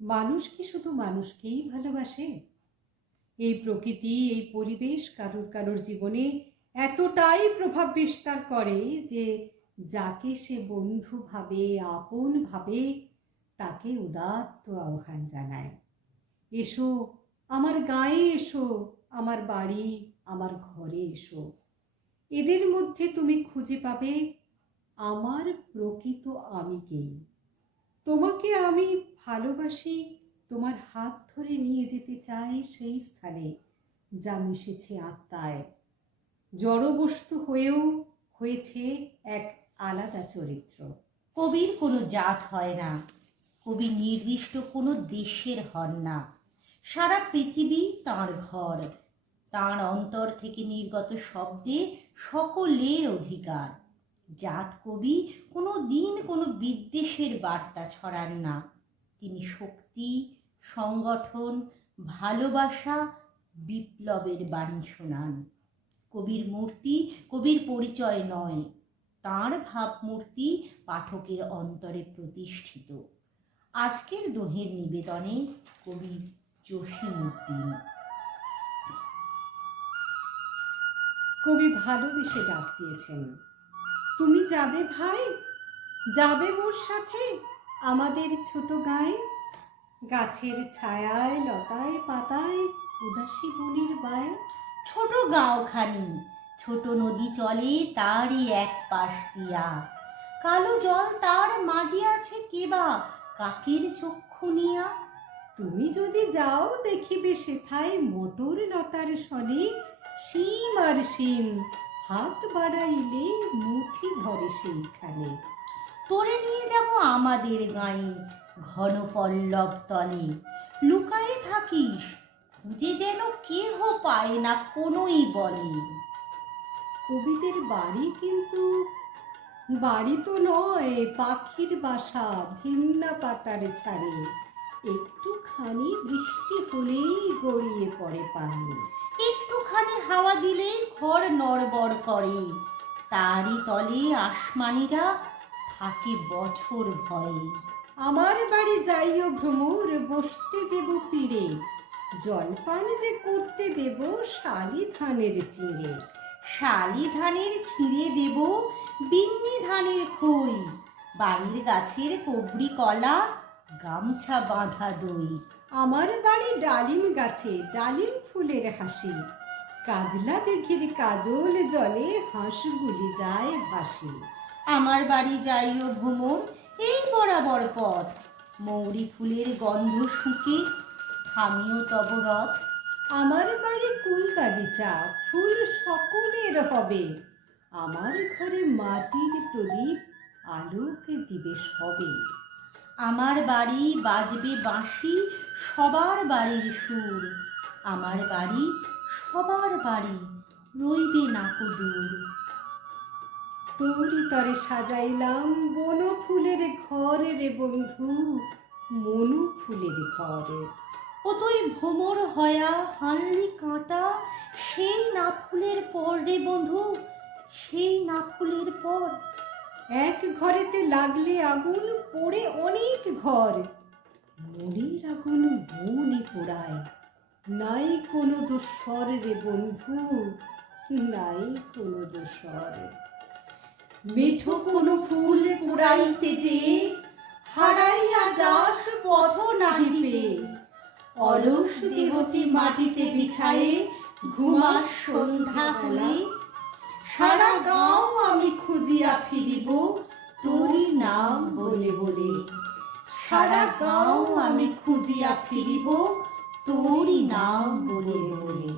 মানুষ কি শুধু মানুষকেই ভালোবাসে? এই প্রকৃতি, এই পরিবেশ কারুর কারুর জীবনে এতটাই প্রভাব বিস্তার করে যে যাকে সে বন্ধু ভাবে, আপন ভাবে, তাকে উদাত্ত আহ্বান জানায়। এসো, আমার গায়ে এসো, আমার বাড়ি, আমার ঘরে এসো। এদের মধ্যে তুমি খুঁজে পাবে আমার প্রকৃত আমিকেই। তোমাকে আমি ভালোবাসি, তোমার হাত ধরে নিয়ে যেতে চাই সেই স্থানে যা মিশেছে আত্মায়, জড়বস্তু হয়েও হয়েছে এক আলাদা চরিত্র। কবির কোনো জাত হয় না, কবি নির্দিষ্ট কোনো দেশের হন না। সারা পৃথিবী তাঁর ঘর, তাঁর অন্তর থেকে নির্গত শব্দে সকলের অধিকার। জাত কবি কোনো দিন কোনো বিদ্বেষের বার্তা ছড়ান না, তিনি শক্তি, সংগঠন, ভালোবাসা, বিপ্লবের বাণী শোনান। কবির মূর্তি কবির পরিচয় নয়, তাঁর ভাবমূর্তি পাঠকের অন্তরে প্রতিষ্ঠিত। আজকের দোহের নিবেদনে কবি জসিমউদ্দিন। কবি ভালোবেসে ডাক দিয়েছেন, তুমি যাবে ভাই, যাবে মোর সাথে আমাদের ছোট গায়ে। গাছের ছায়ায়, লতায় পাতায়, উদাসী বনের বায়। ছোট গাঁওখানি, ছোট নদী চলে তারই এক পাশ দিয়া। কালো জল তার মাঝে আছে কেবা, কাকের চক্ষু নিয়া। তুমি যদি যাও দেখিবে সেথায় মোটর লতার সনে শিম আর শিম, হাত বাড়াইলে মুঠি ভরে সেইখানে। তোরে নিয়ে যাব আমাদের গাঁয়ে, ঘন পল্লব তলে। লুকায়ে থাকিস, খুঁজে যেন কেহ পায় না কোনোই বলে। কবিদের বাড়ি কিন্তু বাড়ি তো নয়, পাখির বাসা, ভিন্না পাতার ছানি। একটুখানি বৃষ্টি হলেই গড়িয়ে পড়ে পানি। একটুখানি হাওয়া দিলেই ঘর নড়বড় করে, তারই তলে আসমানিরা থাকে বছর ভরে। আমার বাড়ি যাইও ভ্রমর, বসতে দেব পিড়ে, জলপান যে করতে দেব শালি ধানের চিঁড়ে। শালি ধানের ছিঁড়ে দেব বিন্নি ধানের খই, বাড়ির গাছের কবরি কলা, গামছা বাঁধা দই। আমার বাড়ি ডালিম গাছে, ডালিম ফুলের হাসি, কাজলা দিঘির কাজল জলে হাঁসগুলি যায় ভাসি। আমার বাড়ি যাইও ভ্রমর, এই বরাবর পথ, মৌরি ফুলের গন্ধ শুকে থামিও তব রথ। আমার বাড়ি কুল বাগিচা, ফুল সকলের হবে, আমার ঘরে মাটির প্রদীপ আলোকে দিবে সবে। আমার বাড়ি বাজবে বাঁশি, সবার বাড়ির সুর, আমার বাড়ি সবার বাড়ি, রইবে না কো দূর। তোরি তরে সাজাইলাম বন ফুলের ঘর রে বন্ধু, মনু ফুলের ঘর। ও তুই ভ্রমর হয়া হানলি কাঁটা, সেই না ফুলের পর রে বন্ধু, সেই না ফুলের পর। এক ঘরেতে লাগলে আগুন পড়ে অনেক ঘর, মনের আগুন মনে পোড়ায়, নাই কোনো দোসর রে বন্ধু, নাই কোনো দোসর। মিঠো কোনো ফুল কুড়াইতে যে হারাইয়া যাস পথ নাহি পেয়ে, অলস দেহটি মাটিতে বিছায়ে ঘুমাস সন্ধ্যা হলে। সারা গাঁও আমি খুঁজিয়া ফিরিব তোরি নাম বলে বলে, সারা গাঁও আমি খুঁজিয়া ফিরিব তোরি নাম বলে বলে।